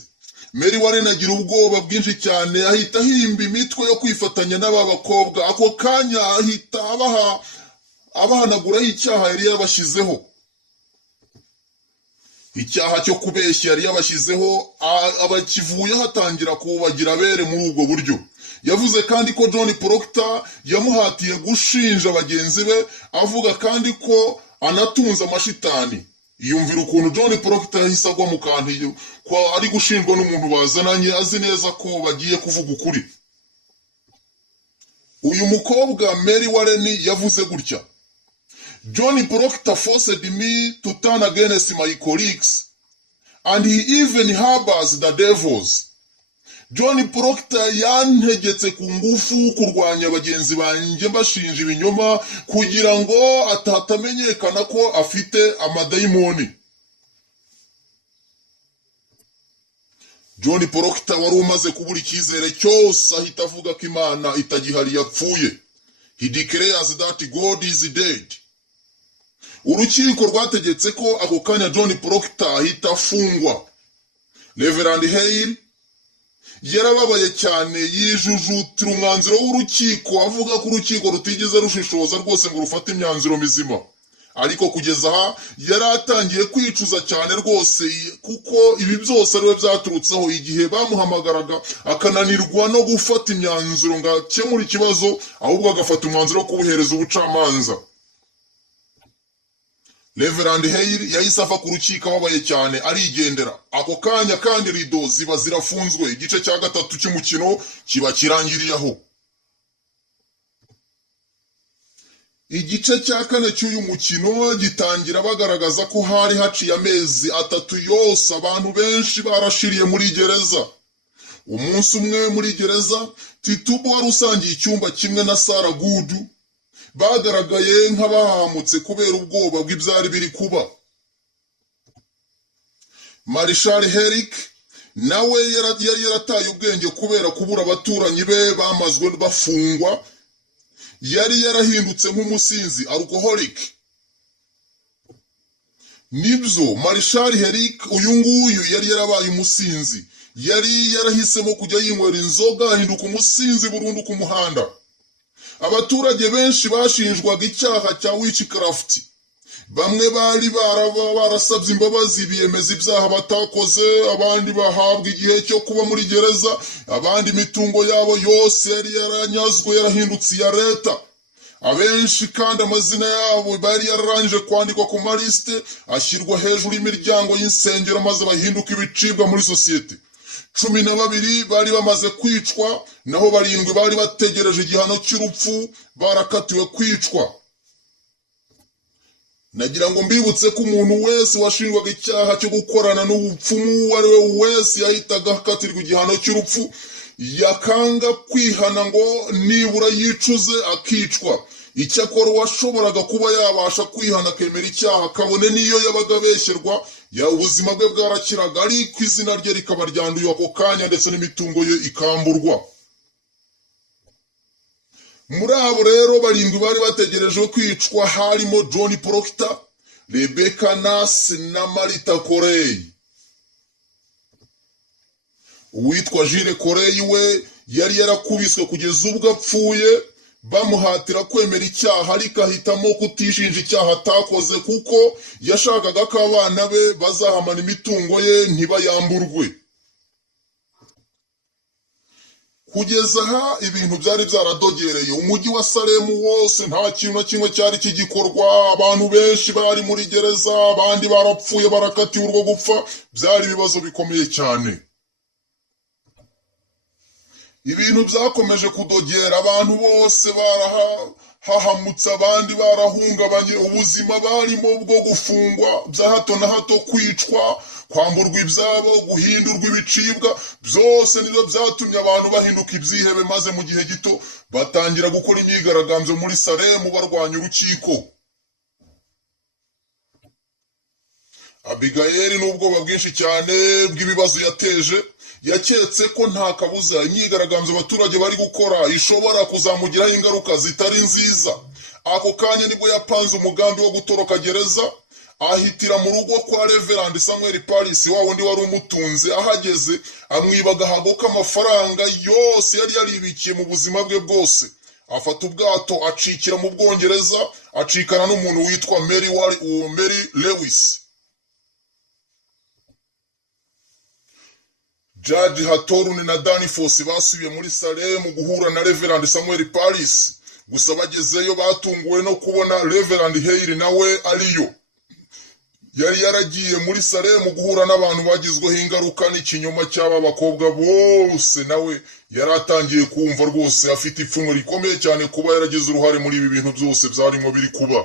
Mary Warren agira ubwoba bwinshi cyane, ahita ahimba imitwe yo kwifatanya n'aba bakobwa. Ako kanya ahita abahanaguraho icyaha yari yabashyizeho. Icyaha cyo kubeshya yari yabashyizeho abakivuye hatangira kubagira abere muri ubwo buryo. Yavuze kandi ko John Proctor yamuhatiye gushinja bagenzi be, avuga kandi ko anatunze amashitani. Yumvira ukuntu John Proctor yahise agwa mu kantu ko ari gushinjwa n'umuntu bazananye azi neza ko bagiye kuvuga ukuri. Uyu mukobwa Mary Warren yavuze gutya: John Proctor forced me to turn against my colleagues and he even harbors the devils. John Proctor yantegetse ku ngufu kurwanya bagenzi banjye bashinja ibinyoma kugira ngo atatamenyekana ko afite amadayimoni. John Proctor wari umaze kubura icyizere cyose ahita avuga ko Imana itagihari, yapfuye. He declares that God is dead. Urukiko rwategetse ko ako kanya John Proctor ahita afungwa. Reverend Hale yarababaye cyane, yijujutira umwanzuro w'urukiko avuga ko urukiko rutigeze rushishoza rwose ngo rufate imyanzuro mizima. Ariko kugeza aha yari atangiye kwicuza cyane rwose, kuko ibi byose ariwe byaturutseho igihe bamuhamagaraga akananirwa no gufata imyanzuro ngo akemure ikibazo, ahubwo agafata umwanzuro wo kubuhereza ubucamanza. Reverend Hale yahise ava ku rukiko ababaye cyane arigendera. Ako kanya kandi rido ziba zirafunzwe, igice cya gatatu cy'umukino kiba kirangiriye aho. Igice cya kane cy'uyu mukino gitangira bagaragaza ko hari haciye amezi 3 yose abantu benshi barashiriye muri gereza. Umunsi umwe muri gereza, Titubo wari usangiye icyumba kimwe na Sarah Good bagaragaye nk'abahamutse kubera ubwoba bw'ibyari biri kuba. Marshal Herrick nawe yari yarataye ubwenge kubera kubura abaturanyi be bamazwe bafungwa. Yari yarahindutse nk'umusinzi, alcoholic. Nibyo Marshal Herrick uyu nguyu yari yarabaye umusinzi, yari yarahisemo kujya yinywera inzoga ahinduka umusinzi burundu ku muhanda. Abaturage benshi bashinjwaga icyaha cya witchcraft. Bamwe bari barasabye imbabazi biyemeza ibyaha batakoze, abandi bahabwa igihe cyo kuba muri gereza, abandi imitungo yabo yose yari yaranyazwe yarahindutse iya leta. Abenshi kandi amazina yabo bari yararangije kwandikwa ku malisite ashyirwa hejuru y'imiryango y'insengero maze bahinduka ibicibwa muri sosiyete. 12 bari bamaze kwicwa, naho 7 bari bategereje igihano cy'urupfu barakatiwe kwicwa. Nagira ngo mbibutse ko umuntu wese washinjwaga icyaha cyo gukorana n'ubupfumu uwo ari we wese yahitaga akatirwa igihano cy'urupfu, yakanga kwihana ngo nibura yicuze akicwa. Icyakora washoboraga kuba yabasha kwihana akemera icyaha kabone niyo yabaga beshyerwa, ya ubuzima bwe bwarakiraga, ariko izina rye rikaba ryanduye ako kanya ndetse n'imitungo ye ikamburwa. muri abo rero barindwi bari bategereje kwicwa harimo John Proctor, Rebecca Nurse na Martha Corey. Uwitwa Jules Corey we yari yarakubiswe kugeza ubwo apfuye, bamuhatira kwemera icyaha ariko ahitamo kutishinja icyaha atakoze kuko yashakaga ko abana be bazahamana imitungo ye ntibayamburwe. Kugeza aha ibintu byari byaradogereye, umujyi wa Salemu wose nta kintu na kimwe cyari kigikorwa, abantu benshi bari muri gereza, abandi barapfuye barakatiwe urwo gupfa, byari ibibazo bikomeye cyane. Ibintu byakomeje kudogera, abantu bose barahahamutse, abandi barahungabanye, ubuzima barimo bwo gufungwa bya hato na hato, kwicwa, kwamburwa ibyabo, guhindurwa ibicibwa, byose nibyo byatumye abantu bahinduka ibyihebe, maze mu gihe gito batangira gukora imyigaragambyo muri Salemu barwanya urukiko. Abigail n'ubwoba bwinshi cyane bw'ibibazo yateje, yaketse ko nta kabuza imyigaragambyo abaturage bari gukora ishobora kuzamugiraho ingaruka zitari nziza. Ako kanya nibwo yapanze umugambi wo gutoroka gereza, ahitira mu rugo kwa Reverend Samuel Paris, wa wundi wari umutunze. Ahageze amwiba agahago k'amafaranga yose yari yaribikiye mu buzima bwe bwose, afata ubwato acikira mu Bwongereza, acikana n'umuntu witwa Mary Lewis. Judge Hatorun na Danforth basubiye muri Salemu guhura na Reverend Samuel Paris, gusa bagezeyo batunguwe no kubona Reverend Hale nawe ariyo. Yari yaragiye muri Salemu guhura n'abantu bagizweho ingaruka n'ikinyoma cy'aba bakobwa bose, nawe yaratangiye kumva rwose afite ipfunwe rikomeye cyane kuba yaragize uruhare muri ibi bintu byose byarimo biri kuba.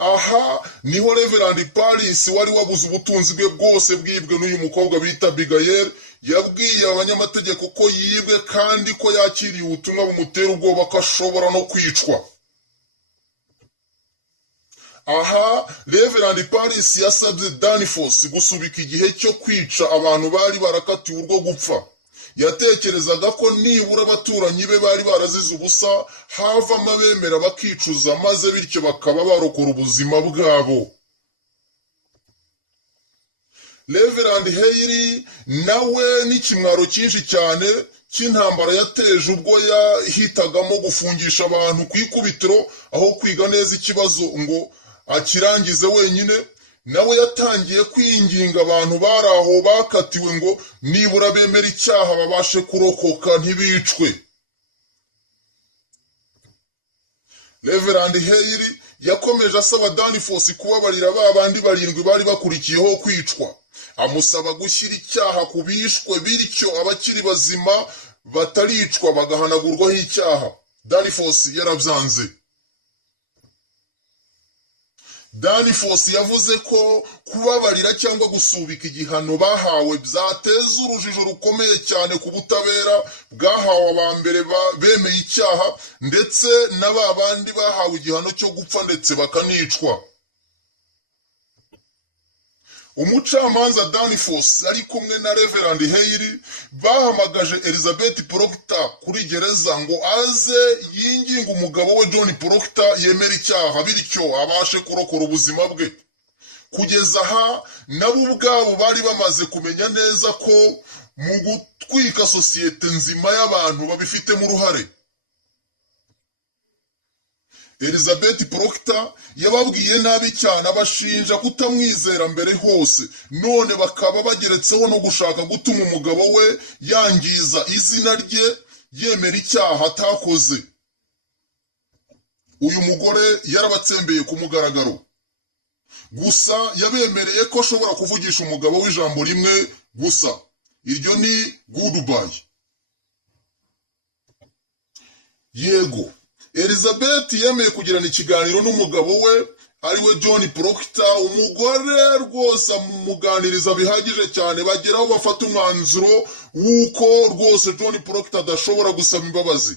Aha niho Reverend Paris wari wabuze ubutunzi bwe bwose bwibwe n'uyu mukobwa bita Abigail, yabwiye abanyamategeko ko yibwe kandi ko yakiriye ubutumwa bumutera ubwoba ko ashobora no kwicwa. Aha Reverend Paris yasabye Danforth gusubika igihe cyo kwica abantu bari barakatiwe urwo gupfa. Yatekerezaga ko nibura abaturanyi be bari barazize ubusa havamo abemera bakicuza, maze bityo bakaba barokora ubuzima bwabo. Reverend Hale nawe n'ikimwaro cyinshi cyane cy'intambara yateje ubwo yahitagamo gufungisha abantu ku ikubitiro aho kwiga neza ikibazo ngo akirangize wenyine, nawe yatangiye kwinginga abantu bari aho bakatiwe ngo nibura bemera icyaha babashe kurokoka ntibicwe. Reverend Hale yakomeje asaba Danforth kubabarira ba bandi barindwi bari bakurikiyeho kwicwa, amusaba gushyira icyaha ku bishwe bityo abakiri bazima bataricwa bagahanagurwaho icyaha. Danforth yarabyanze. Danforth yavuze ko kubabarira cyangwa gusubika igihano bahawe byateza urujijo rukomeye cyane ku butabera bwahawe abambere bemeye icyaha, ndetse n'aba bandi bahawe igihano cyo gupfa ndetse bakanicwa. Umucamanza Danforth ari kumwe na Reverend Hale bahamagaje Elizabeth Proctor kuri gereza ngo aze yinginga umugabo we John Proctor yemera icyaha bityo abashe kurokora ubuzima bwe. Kugeza aha nabo ubwabo bari bamaze kumenya neza ko mu gutwika sosiyete nzima y'abantu babifitemo uruhare. Elizabeth Proctor yababwiye nabi cyane, abashinja kutamwizera mbere hose, none bakaba bageretseho no gushaka gutuma umugabo we yangiza izina rye yemera icyaha atakoze. Uyu mugore yarabatsembeye ku mugaragaro, gusa yabemereye ko ashobora kuvugisha umugabo w'ijambo rimwe gusa, iryo ni goodbye. Yego, Elizabeth yemeye kugirana ikiganiro n'umugabo we ariwe John Proctor. Umugore rwose amuganiriza bihagije cyane, bageraho bafata umwanzuro w'uko rwose John Proctor adashobora gusaba imbabazi.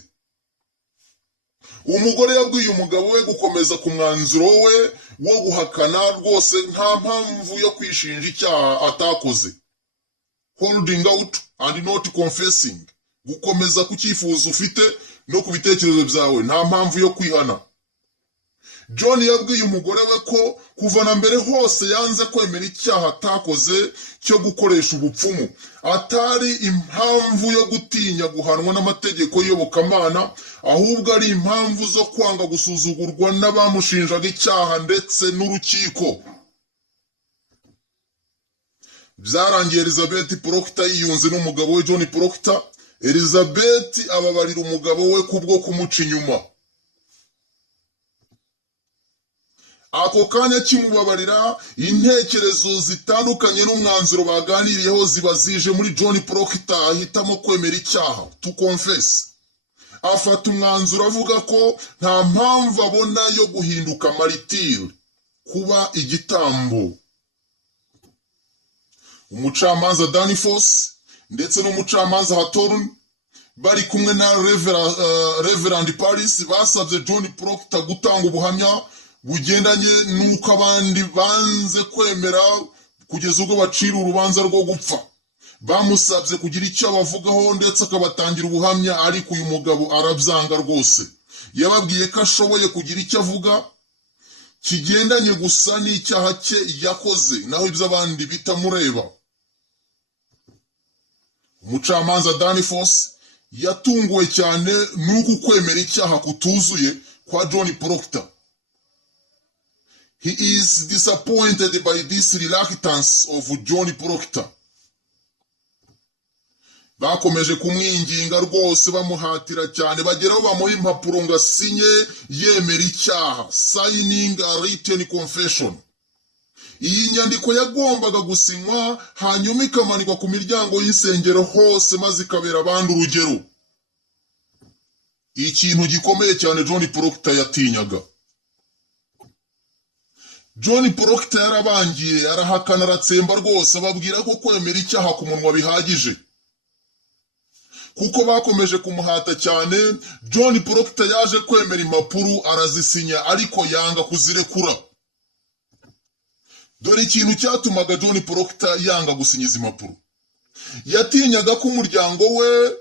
Umugore yabwiye umugabo we gukomeza ku mwanzuro we wo guhakana rwose nta mpamvu yo kwishinja icyaha atakoze. Holding out and not confessing, gukomeza ku cyifuzo ufite no ku bitekerezo byawe nta mpamvu yo kwihana. John yabwiye umugore we ko kuva na mbere hose yanze kwemera icyaha atakoze cyo gukoresha ubupfumu, atari impamvu yo gutinya guhanwa n'amategeko y'iyobokamana, ahubwo ari impamvu zo kwanga gusuzugurwa n'abamushinjaga icyaha ndetse n'urukiko. Byarangiye Elizabeth Proctor yiyunze n'umugabo we John Proctor. Elizabeth ababarira umugabo we kubwo kumuca inyuma. Ako kanya kimubabarira, intekerezo zitandukanye n'umwanzuro baganiriyeho ziba zije muri John Proctor, ahitamo kwemera icyaha, to confess. Afata umwanzuro avuga ko nta mpamvu abona yo guhinduka martyr, kuba igitambo. Umucamanza Danforth ndetse n'umucamanza Hawthorne bari kumwe na Reverend Paris basabye John Proctor gutanga ubuhamya bugendanye n'uko abandi banze kwemera kugeza ubwo bacira urubanza rwo gupfa. Bamusabye kugira icyo bavugaho ndetse akabatangira ubuhamya, ariko uyu mugabo arabyanga rwose. Yababwiye ko ashoboye kugira icyo avuga kigendanye gusa n'icyaha cye yakoze, naho iby'abandi bitamureba. Umucamanza Danforth yatunguwe cyane n'uku kwemera icyaha kutuzuye kwa John Proctor. He is disappointed by this reluctance of John Proctor. Bakomeje kumwinginga rwose, bamuhatira cyane, bageraho bamuha impapuro ngo asinye yemera icyaha, signing a written confession. Iyi nyandiko yagombaga gusinywa hanyuma ikamanikwa ku miryango y'insengero hose, maze ikabera abandi urugero. Ikintu gikomeye cyane John Proctor yatinyaga. John Proctor yarabangiye, arahakana, aratsemba rwose, ababwira ko kwemera icyaha ku munwa bihagije. Kuko bakomeje kumuhata cyane, John Proctor yaje kwemera impapuro arazisinya, ariko yanga kuzirekura. Dore ikintu cyatumaga John Proctor yanga gusinyiza impapuro. Yatinyaga ko umuryango we,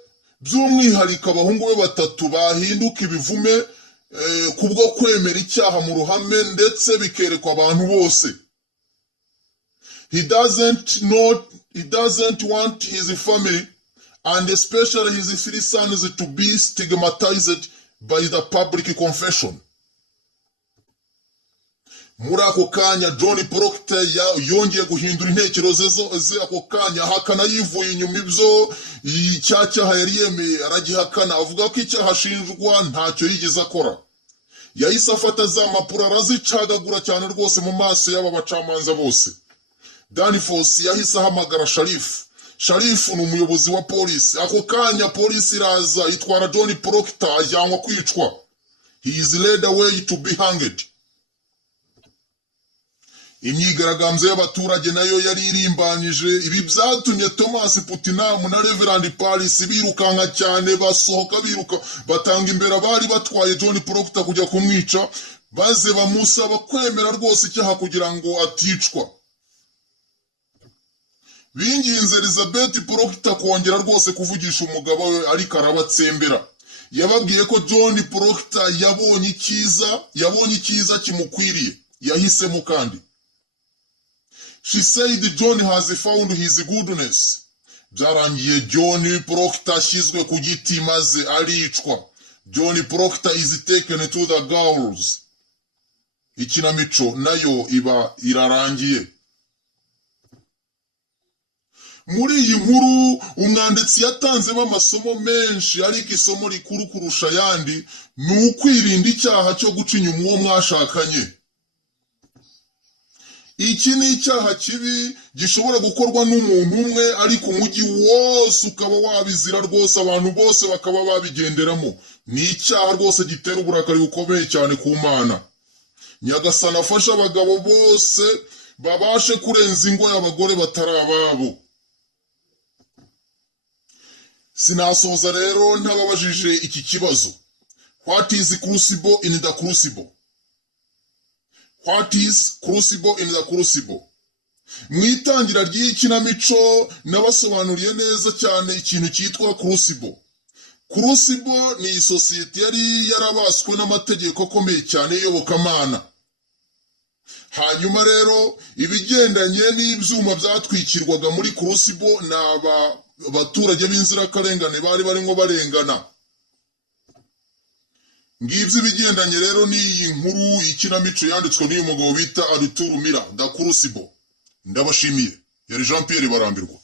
by'umwihariko abahungu be batatu, bahinduka ibivume kubwo kwemera icyaha mu ruhame ndetse bikerekwa abantu bose. He doesn't want his family and especially his 3 sons to be stigmatized by the public confession. Muri ako kanya John Proctor yongeye guhindura intekerezo ze. Ako kanya ahakana yivuye inyuma ibyo icyaha yari yemeye, aragihakana, avuga ko icyaha ashinjwa ntacyo yigeze akora. Yahise afata za mpapuro arazicagagura cyane rwose mu maso y'aba bacamanza bose. Danforth yahise ahamagara Sharif ni umuyobozi wa polisi. Ako kanya polisi iraza, itwara John Proctor, ajyanwa kwicwa. He is led away to be hanged. Imyigaragambyo y'abaturage nayo yari irimbanije. Ibi byatumye Thomas Putnam na Reverend Paris birukanka cyane, basohoka biruka, batanga imbere abari batwaye John Proctor kujya kumwica, baze bamusaba kwemera rwose icyaha kugira ngo aticwa. Binginze Elizabeth Proctor kongera rwose kuvugisha umugabo we, ariko arabatsembera. Yababwiye ko John Proctor yabonye icyiza kimukwiriye, yahisemo kandi. She said John has found his goodness. Byarangiye John Proctor ashyizwe ku giti maze aricwa. John Proctor is taken to the gallows. Ikinamico nayo iba irarangiye. Muri iyi nkuru umwanditsi yatanzemo amasomo menshi, ariko isomo rikuru kurusha ayandi ni ukwirinda icyaha cyo guca inyuma uwo mwashakanye. Iki ni icyaha kibi gishobora gukorwa n'umuntu umwe, ariko umujyi wose ukaba wabizira rwose, abantu bose bakaba babigenderamo. Ni icyaha rwose gitera uburakari bukomeye cyane ku Mana. Nyagasani afasha abagabo bose babashe kurenza ingo y'abagore batari ababo. Sinasoza rero ntababajije iki kibazo. What is crucible in the crucible? What is crucible in the crucible? Mu itangira ry'ikinamico nabasobanuriye neza cyane ikintu cyitwa crucible. Crucible ni isosiyete yari yarabaswe n'amategeko akomeye cyane y'Iyobokamana. Hanyuma rero ibigendanye n'ibyuma byatwikirwaga muri Crucible abaturage b'inzirakarengane bari barimo barengana. Ngibyo ibigendanye rero n'iyi nkuru ikinamico yanditswe n'uyu mugabo bita Arthur Miller, The Crucible. Ndabashimiye. Yari Jean Pierre Barambirwa.